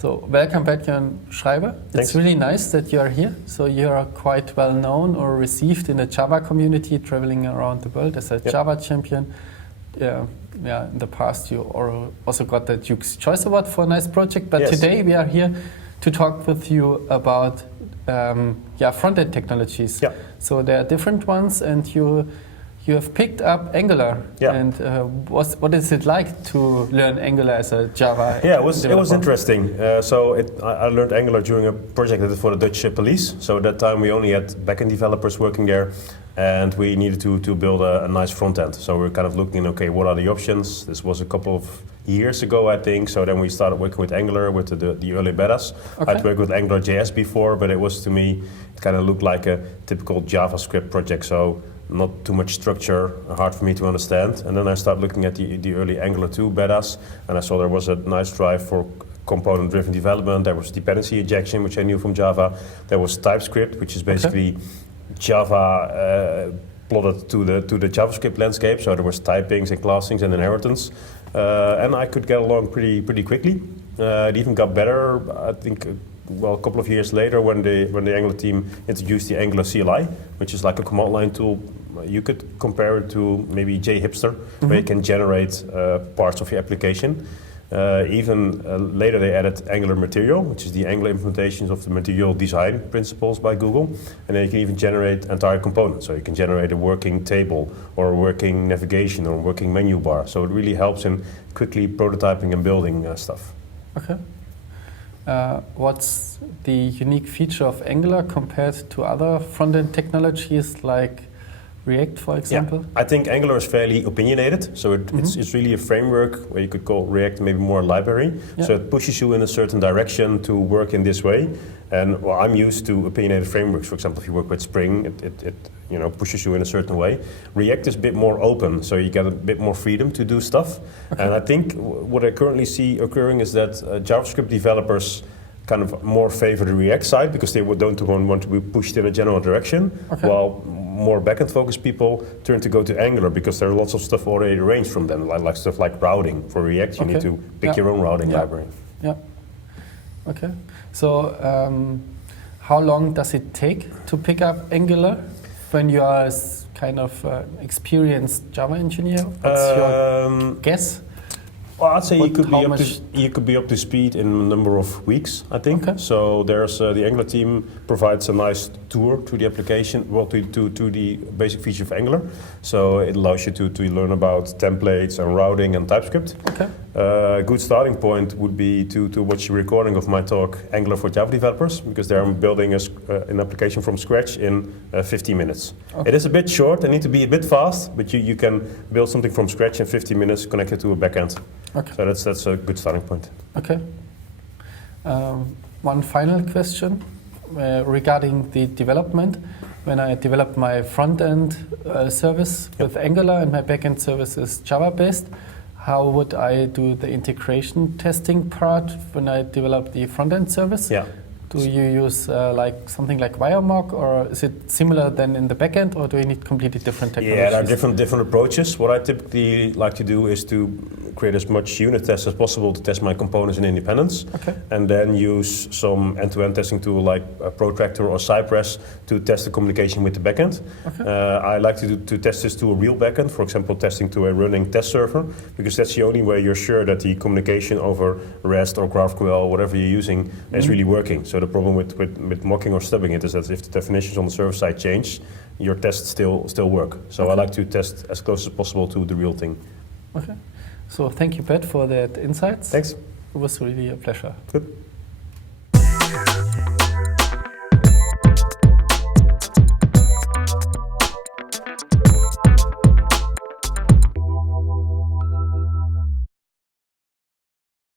So welcome, Bert Jan Schrijver. Thanks. It's really nice that you are here. So you are quite well known or received in the Java community, traveling around the world as a Java champion. In the past you also got the JUG's Choice Award for a nice project. But today we are here to talk with you about front-end technologies. Yeah. So there are different ones, and you have picked up Angular. Yeah. And what is it like to learn Angular as a Java Yeah, it was developer? interesting. I learned Angular during a project I did for the Dutch police. So at that time we only had backend developers working there, and we needed to build a nice front end. So we were kind of looking, okay, what are the options? This was a couple of years ago, I think. So then we started working with Angular with the early betas. Okay. I'd worked with AngularJS before, but it was, to me, it kind of looked like a typical JavaScript project. So not too much structure, hard for me to understand. And then I started looking at the early Angular 2 betas, and I saw there was a nice drive for component-driven development. There was dependency injection, which I knew from Java. There was TypeScript, which is basically Java plotted to the JavaScript landscape. So there was typings and classings and inheritance, and I could get along pretty quickly. It even got better, I think. A couple of years later, when the Angular team introduced the Angular CLI, which is like a command line tool, you could compare it to maybe JHipster, where you can generate parts of your application. Later they added Angular Material, which is the Angular implementations of the material design principles by Google, and then you can even generate entire components. So you can generate a working table, or a working navigation, or a working menu bar. So it really helps in quickly prototyping and building stuff. Okay. What's the unique feature of Angular compared to other front-end technologies like React, for example? Yeah. I think Angular is fairly opinionated, so it's really a framework where you could call React maybe more a library. Yeah. So it pushes you in a certain direction to work in this way. And I'm used to opinionated frameworks. For example, if you work with Spring, it pushes you in a certain way. React is a bit more open, so you get a bit more freedom to do stuff. Okay. And I think what I currently see occurring is that JavaScript developers kind of more favor the React side because they don't want to be pushed in a general direction, while more backend focused people turn to go to Angular because there are lots of stuff already arranged from them, like stuff like routing. For React, you need to pick your own routing library. Yeah. Okay. So how long does it take to pick up Angular when you are a kind of experienced Java engineer? What's your guess? Well, I'd say you could be up to speed in a number of weeks, I think. Okay. So there's the Angular team provides a nice tour to the application, to the basic feature of Angular. So it allows you to learn about templates and routing and TypeScript. Okay. A good starting point would be to watch a recording of my talk, Angular for Java Developers, because there I'm building an application from scratch in 15 minutes. Okay. It is a bit short, I need to be a bit fast, but you can build something from scratch in 15 minutes connected to a backend. Okay. So that's a good starting point. Okay. One final question regarding the development. When I develop my front-end service with Angular and my back-end service is Java-based, how would I do the integration testing part when I develop the front-end service? Yeah. Do you use like something like WireMock, or is it similar than in the backend, or do you need completely different technologies? Yeah, there are different approaches. What I typically like to do is to create as much unit tests as possible to test my components in independence, and then use some end-to-end testing tool like Protractor or Cypress to test the communication with the backend. Okay. I like to test this to a real backend, for example, testing to a running test server, because that's the only way you're sure that the communication over REST or GraphQL, whatever you're using, is really working. So the problem with mocking or stubbing it is that if the definitions on the server side change, your tests still work. So I like to test as close as possible to the real thing. Okay. So thank you, Bert, for that insights. Thanks. It was really a pleasure. Good.